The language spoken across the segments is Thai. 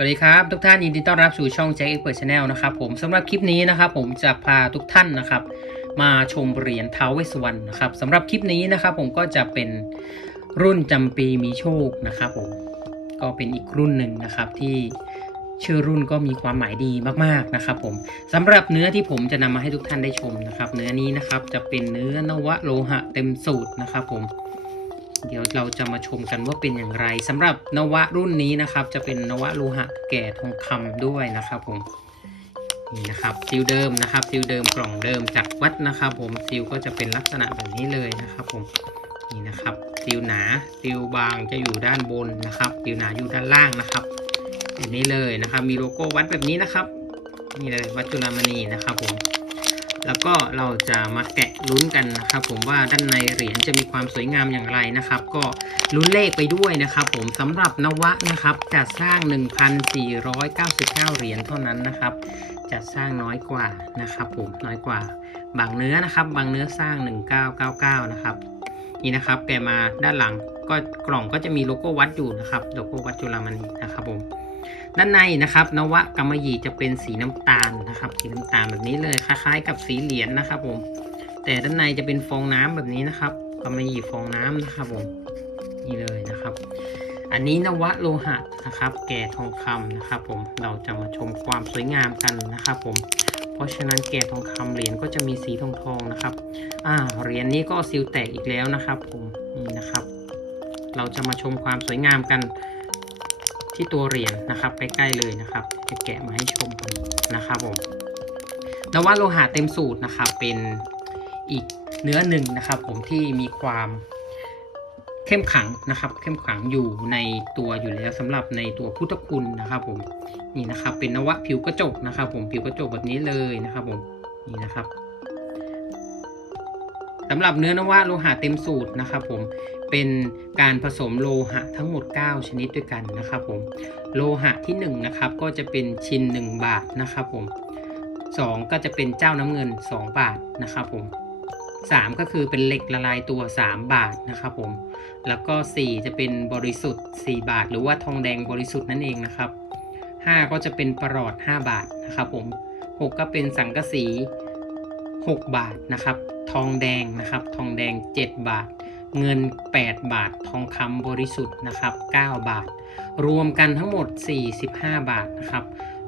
สวัสดีครับ ทุกท่านยินดีต้อนรับสู่ช่องแจ็คเอ็กเปิดชาแนลนะครับผมสำหรับคลิปนี้นะครับผมจะพาทุกท่านนะครับ มาชมเหรียญท้าวเวสวรรณนะครับสำหรับคลิปนี้นะครับผมก็จะเป็นรุ่นจำปีมีโชคนะครับผมก็เป็นอีกรุ่นหนึ่งนะครับที่ชื่อรุ่นก็มีความหมายดีมากๆนะครับผมสำหรับเนื้อที่ผมจะนำมาให้ทุกท่านได้ชมนะครับ เนื้อนี้นะครับจะเป็นเนื้อนวโลหะเต็มสูตรนะครับผม เดี๋ยวเราจะมาชมกันว่าเป็นอย่างไรสำหรับนวะรุ่นนี้นะครับ จะเป็นนวะโลหะแก่ทองคำด้วยนะครับผมนี่นะครับซิลเดิมนะครับซิลเดิมกล่องเดิมจากวัดนะครับ ผมซิลก็จะเป็นลักษณะแบบนี้เลยนะครับ ผมนี่นะครับซิลหนาซิลบางจะอยู่ด้านบนนะครับซิลหนาอยู่ด้านล่างนะครับแบบนี้เลยนะครับ มีโลโก้วัดแบบนี้นะครับนี่เลยวัดจุฬามณีนะครับผม แล้วก็เราจะมาแกะลุ้นกันนะครับ ผมว่าด้านในเหรียญจะมีความสวยงามอย่างไรนะครับ ก็ลุ้นเลขไปด้วยนะครับ ผมสำหรับนวะนะครับจะสร้าง 1,499 เหรียญเท่านั้นนะครับจะสร้างน้อยกว่านะครับ ผมน้อยกว่า บางเนื้อนะครับ บางเนื้อสร้าง 1999 นะครับนี่นะครับแกมาด้านหลังก็กล่องก็จะมีโลโก้วัดอยู่นะครับโลโก้วัดจุฬามณีนะครับผม ด้านในนะครับ นวะกำมะหยี่จะเป็นสีน้ำตาลนะครับ สีน้ำตาลแบบนี้เลยคล้ายๆ กับสีเหรียญนะครับ ผม แต่ด้านในจะเป็นฟองน้ำแบบนี้นะครับกำมะหยี่ฟองน้ำนะครับผมนี่เลยนะครับ อันนี้นวะโลหะนะครับ แก่ทองคำนะครับ ผมเราจะมาชมความสวยงามกันนะครับ ผม เพราะฉะนั้นแก่ทองคำเหรียญก็จะมีสีทองทองๆนะครับ อ่าเหรียญนี้ก็ซิลแตกอีกแล้วนะครับ ผมนี่นะครับ เราจะมาชมความสวยงามกัน ที่ตัวเหรียญนะครับใกล้ๆเลยนะครับ จะแกะมาให้ชมกันนะครับผมนวโลหะเต็มสูตรนะครับเป็นอีกเนื้อหนึ่งนะครับผมที่มีความเข้มขังนะครับ เข้มขังอยู่ในตัวอยู่แล้วสำหรับในตัวพุทธคุณนะครับ ผมนี่นะครับ เป็นนวะผิวกระจกนะครับ ผมผิวกระจกแบบนี้เลยนะครับ ผมนี่นะครับ สำหรับเนื้อนวะโลหะเต็มสูตรนะครับผมเป็นการผสมโลหะทั้งหมด 9 ชนิดด้วยกันนะครับผมโลหะที่1นะครับก็จะเป็นชิน 1 บาทนะครับผม2 ก็จะเป็นเจ้าน้ำเงิน 2 บาทนะครับผม3 ก็คือเป็นเหล็กละลายตัว 3 บาทนะครับผมแล้วก็ 4 จะเป็นบริสุทธิ์ 4 บาท หรือว่าทองแดงบริสุทธิ์นั่นเองนะครับ 5 ก็จะเป็นประหลอด 5 บาทนะครับผม6ก็เป็นสังกะสี 6 บาทนะครับ ทองแดงนะครับ ทองแดง 7 บาท เงิน 8 บาท ทองคำบริสุทธิ์นะครับ 9 บาท รวมกันทั้งหมด 45 บาทนะครับ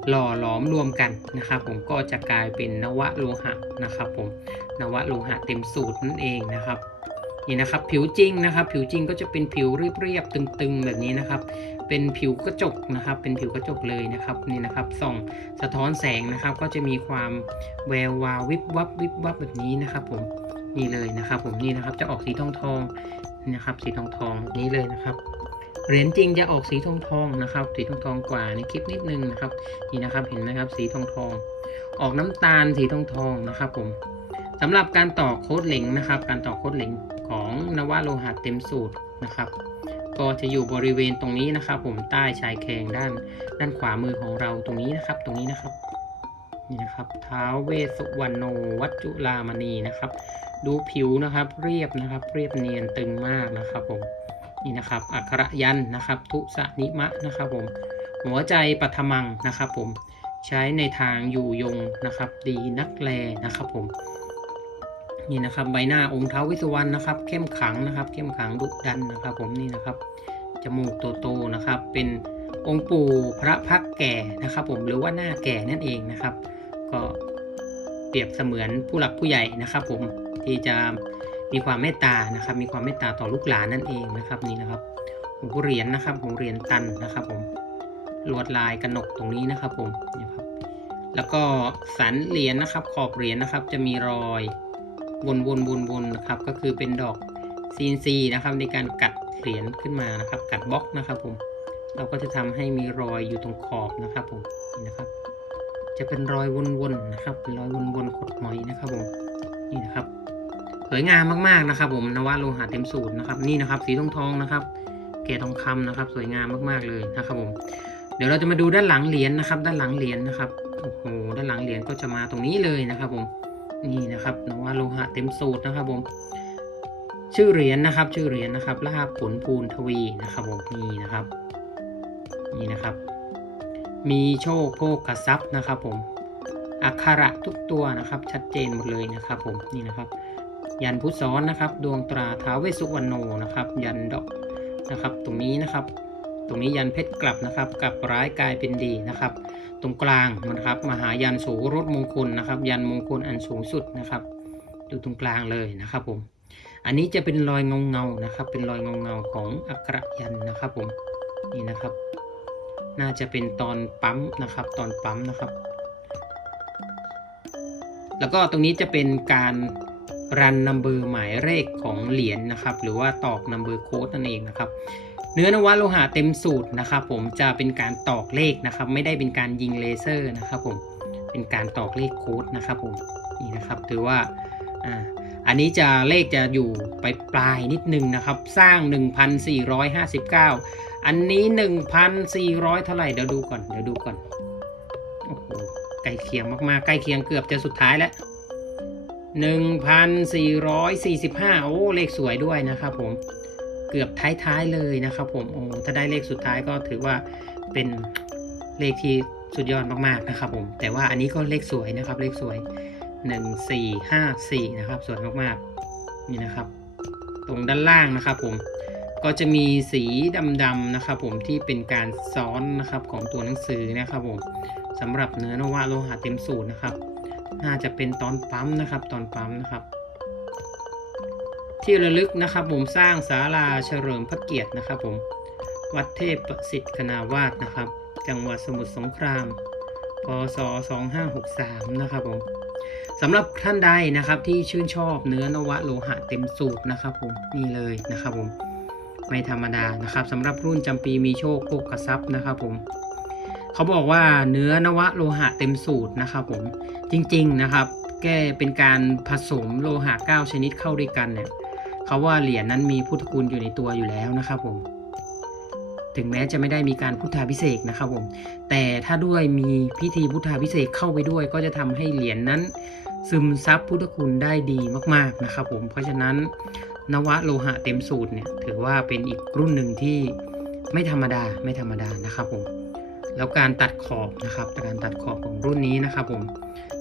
หล่อหลอมรวมกันนะครับ ผมก็จะกลายเป็นนวะโลหะนะครับ ผมนวะโลหะเต็มสูตรนั่นเองนะครับนี่นะครับผิวจริงนะครับ ผิวจริงก็จะเป็นผิวเรียบๆตึงๆ แบบนี้นะครับ เป็นผิวกระจกนะครับ เป็นผิวกระจกเลยนะครับนี่นะครับส่องสะท้อนแสงนะครับ ก็จะมีความแวววาววิบวับวิบวับแบบนี้นะครับ ผมนี่เลยนะครับ ผมนี่นะครับจะออกสีทองทองนะครับ สีทองทองนี้เลยนะครับเหรียญจริงจะออกสีทองทองนะครับ สีทองทองกว่าในคลิปนิดนึงนะครับ นี่นะครับเห็นไหมครับ สีทองทอง ออกน้ำตาลสีทองทองนะครับ ผมสำหรับการต่อโค้ดเหล็งนะครับ การต่อโค้ดเหล็งของนวโลหะเต็มสูตรนะครับ ก็จะอยู่บริเวณตรงนี้นะครับ ผมใต้ชายแขงด้าน ด้านขวามือของเราตรงนี้นะครับ ตรงนี้นะครับนี่นะครับท้าวเวสสุวรรณโนวัจจุลามณีนะครับ ดูผิวนะครับ เรียบนะครับ เรียบเนียนตึงมากนะครับผมนี่นะครับอักขระยันนะครับ ทุสนิมะนะครับผมหัวใจปัทมังนะครับผมใช้ในทางอยู่ยงนะครับ ดีนักแลนะครับผม นี่นะครับใบหน้าองค์เท้าววิสสุวรรณนะครับ เข้มขังนะครับ เข้มขังดุดันนะครับ ผมนี่นะครับจมูกโตๆนะครับ เป็นองค์ปู่พระพักแก่นะครับ ผมหรือว่าหน้าแก่นั่นเองนะครับ ก็เปรียบเสมือนผู้หลักผู้ใหญ่นะครับ ผมที่จะมีความเมตตานะครับ มีความเมตตาต่อลูกหลานนั่นเองนะครับนี่นะครับหูเหรียญนะครับหูเหรียญตันนะครับ ผมลวดลายกระหนกตรงนี้นะครับ ผมนี่ครับแล้วก็สันเหรียญนะครับ ขอบเหรียญนะครับ จะมีรอย วนวนวนนนะครับ ก็คือเป็นดอก CNC นะครับ ในการกัดเหรียญขึ้นมานะครับ กัดบล็อกนะครับผม เราก็จะทำให้มีรอยอยู่ตรงขอบนะครับผมนี่นะครับ จะเป็นรอยวนๆนะครับเป็นรอยวนๆขดหมอยนะครับผมนี่นะครับสวยงามมากๆนะครับ ผมนวะโลหะเต็มสูตรนะครับ นี่นะครับ สีทองทองนะครับแก่ทองคำนะครับ สวยงามมากๆเลยนะครับผมเดี๋ยวเราจะมาดูด้านหลังเหรียญนะครับ ด้านหลังเหรียญนะครับโอ้โหด้านหลังเหรียญก็จะมาตรงนี้เลยนะครับผม นี่นะครับนวะโลหะเต็มสูตรนะครับผมชื่อเหรียญนะครับ ชื่อเหรียญนะครับลาบผลภูนทวีนะครับผมนี่นะครับ นี่นะครับ มีโชคโภคทรัพย์นะครับ ผมอักขระทุกตัวนะครับ ชัดเจนหมดเลยนะครับ ผมนี่นะครับ ยันพุทธซ้อนนะครับ ดวงตราท้าวเวสุวรรณโนนะครับ ยันดอกนะครับ ตรงนี้นะครับ ตรงนี้ยันเพชรกลับนะครับ กลับร้ายกลายเป็นดีนะครับ ตรงกลางนะครับ มหายันสูรถมงคลนะครับ ยันมงคลอันสูงสุดนะครับดูตรงกลางเลยนะครับผม อันนี้จะเป็นรอยเงาเงานะครับ เป็นรอยเงาเงาของอักระยันนะครับผมนี่นะครับ น่าจะเป็นตอนปั๊มนะครับ ตอนปั๊มนะครับ แล้วก็ตรงนี้จะเป็นการรันนัมเบอร์หมายเลขของเหรียญนะครับ หรือว่าตอกนัมเบอร์โค้ดนั่นเองนะครับ เนื้อนวะโลหะเต็มสูตรนะครับผมจะเป็นการตอกเลขนะครับ ไม่ได้เป็นการยิงเลเซอร์นะครับผมเป็นการตอกเลขโค้ดนะครับผมนี่นะครับถือว่าอ่าอันนี้จะเลขจะอยู่ไปปลายนิดนึงนะครับ สร้าง 1,459 อันนี้ 1,400 เท่าไหร่เดี๋ยวดูก่อนเดี๋ยวดูก่อนโอ้โหใกล้เคียงมากๆใกล้เคียงเกือบจะสุดท้ายแล้ว 1,445 โอ้เลขสวยด้วยนะครับผม เกือบท้ายๆเลยนะครับผมโอ้ถ้าได้เลขสุดท้ายก็ถือว่าเป็นเลขที่สุดยอดมากๆนะครับผมแต่ว่าอันนี้ก็เลขสวยนะครับ เลขสวย 1 4 5 4 นะครับสวยมากๆนี่นะครับ ตรงด้านล่างนะครับผมก็จะมีสีดำๆนะครับผมที่เป็นการซ้อนนะครับของตัวหนังสือนะครับผมสำหรับเนื้อนวะโลหะเต็มสูตรนะครับ น่าจะเป็นตอนปั๊มนะครับ ตอนปั๊มนะครับ ที่ระลึกนะครับผมสร้างศาลาเฉลิมพระเกียรตินะครับผมวัดเทพประสิทธิ์คณาวาสนะครับ จังหวัดสมุทรสงครามพศ2563นะครับผมสำหรับท่านใดนะครับที่ชื่นชอบเนื้อนวะโลหะเต็มสูตรนะครับผมนี่เลยนะครับผมไม่ธรรมดานะครับสำหรับรุ่นจำปีมีโชคโภคทรัพย์นะครับผมเขาบอกว่าเนื้อนวะโลหะเต็มสูตรนะครับผมจริงๆนะครับ แก้เป็นการผสมโลหะ 9 ชนิดเข้าด้วยกันเนี่ย เขาว่าเหรียญนั้นมีพุทธคุณอยู่ในตัวอยู่แล้วนะครับผม ถึงแม้จะไม่ได้มีการพุทธาพิเศษนะครับผม แต่ถ้าด้วยมีพิธีพุทธาพิเศษเข้าไปด้วย ก็จะทำให้เหรียญนั้น ซึมซับพุทธคุณได้ดีมากๆนะครับผม เพราะฉะนั้นนวะโลหะเต็มสูตรเนี่ยถือว่าเป็นอีกรุ่นหนึ่งที่ไม่ธรรมดาไม่ธรรมดานะครับผมแล้วการตัดขอบนะครับการตัดขอบของรุ่นนี้นะครับผม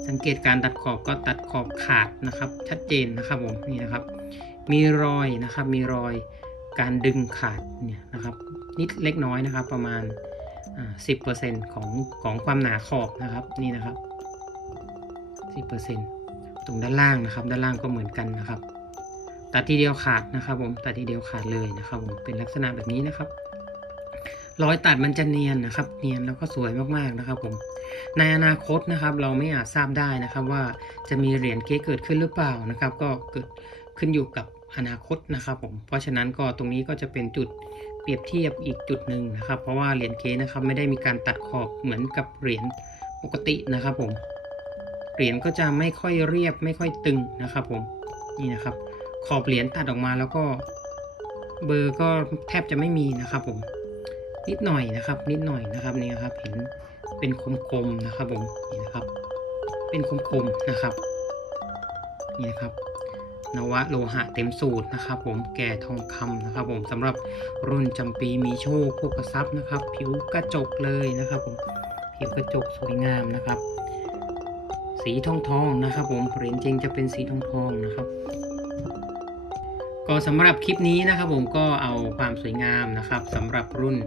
สังเกตการตัดขอบก็ตัดขอบขาดนะครับ ชัดเจนนะครับผมนี่นะครับ มีรอยนะครับ มีรอยการดึงขาดเนี่ยนะครับ นิดเล็กน้อยนะครับ ประมาณสิบเปอร์เซ็นของของความหนาขอบนะครับนี่นะครับสิบเปอร์เซ็นตรงด้านล่างนะครับ ด้านล่างก็เหมือนกันนะครับ ตัดทีเดียวขาดนะครับ ผมตัดทีเดียวขาดเลยนะครับผมเป็นลักษณะแบบนี้นะครับรอยตัดมันจะเนียนนะครับ เนียนแล้วก็สวยมากๆนะครับ ผม ในอนาคตนะครับ เราไม่อาจทราบได้นะครับ ว่าจะมีเหรียญเก๊เกิดขึ้นหรือเปล่านะครับ ก็เกิดขึ้นอยู่กับ อนาคตนะครับผมเพราะฉะนั้นก็ตรงนี้ก็จะเป็นจุดเปรียบเทียบอีกจุดหนึ่งนะครับ เพราะว่าเหรียญเก๊นะครับไม่ได้มีการตัดขอบเหมือนกับเหรียญปกตินะครับผมเหรียญก็จะไม่ค่อยเรียบไม่ค่อยตึงนะครับผมนี่นะครับ ขอบเหรียญตัดออกมาแล้วก็เบอร์ก็แทบจะไม่มีนะครับผมนิดหน่อยนะครับ นิดหน่อยนะครับนี่นะครับเห็นเป็นคมๆนะครับผมนี่นะครับ เป็นคมๆนะครับนี่นะครับ นวะโลหะเต็มสูตรนะครับผมแก่ทองคำนะครับผมสำหรับรุ่นจำปีมีโชคโภคทรัพย์นะครับ ผิวกระจกเลยนะครับผมผิวกระจกสวยงามนะครับ สีทองทองนะครับ ผมเหรียญจริงจะเป็นสีทองทองนะครับ ก็สำหรับคลิปนี้นะครับผมก็เอาความสวยงามนะครับสำหรับรุ่น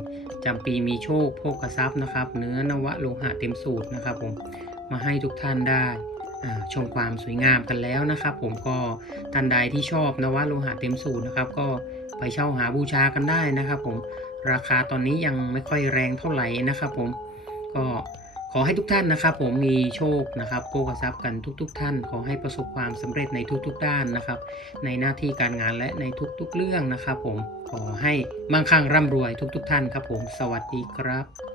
จำปีมีโชคโภคทรัพย์นะครับ เนื้อนวะโลหะเต็มสูตรนะครับ ผมมาให้ทุกท่านได้ ชมความสวยงามกันแล้วนะครับ ผมก็ท่านใดที่ชอบนวะโลหะเต็มสูตรนะครับ ก็ไปเช่าหาบูชากันได้นะครับ ผมราคาตอนนี้ยังไม่ค่อยแรงเท่าไหร่นะครับ ผมก็ขอให้ทุกท่านนะครับ ผมมีโชคนะครับโภคทรัพย์กันทุก ๆ ท่าน ขอให้ประสบความสำเร็จในทุก ๆ ด้านนะครับ ในหน้าที่การงานและในทุก ๆ เรื่องนะครับ ผมขอให้มั่งคั่งร่ำรวยทุก ๆ ท่านครับ ผมสวัสดีครับ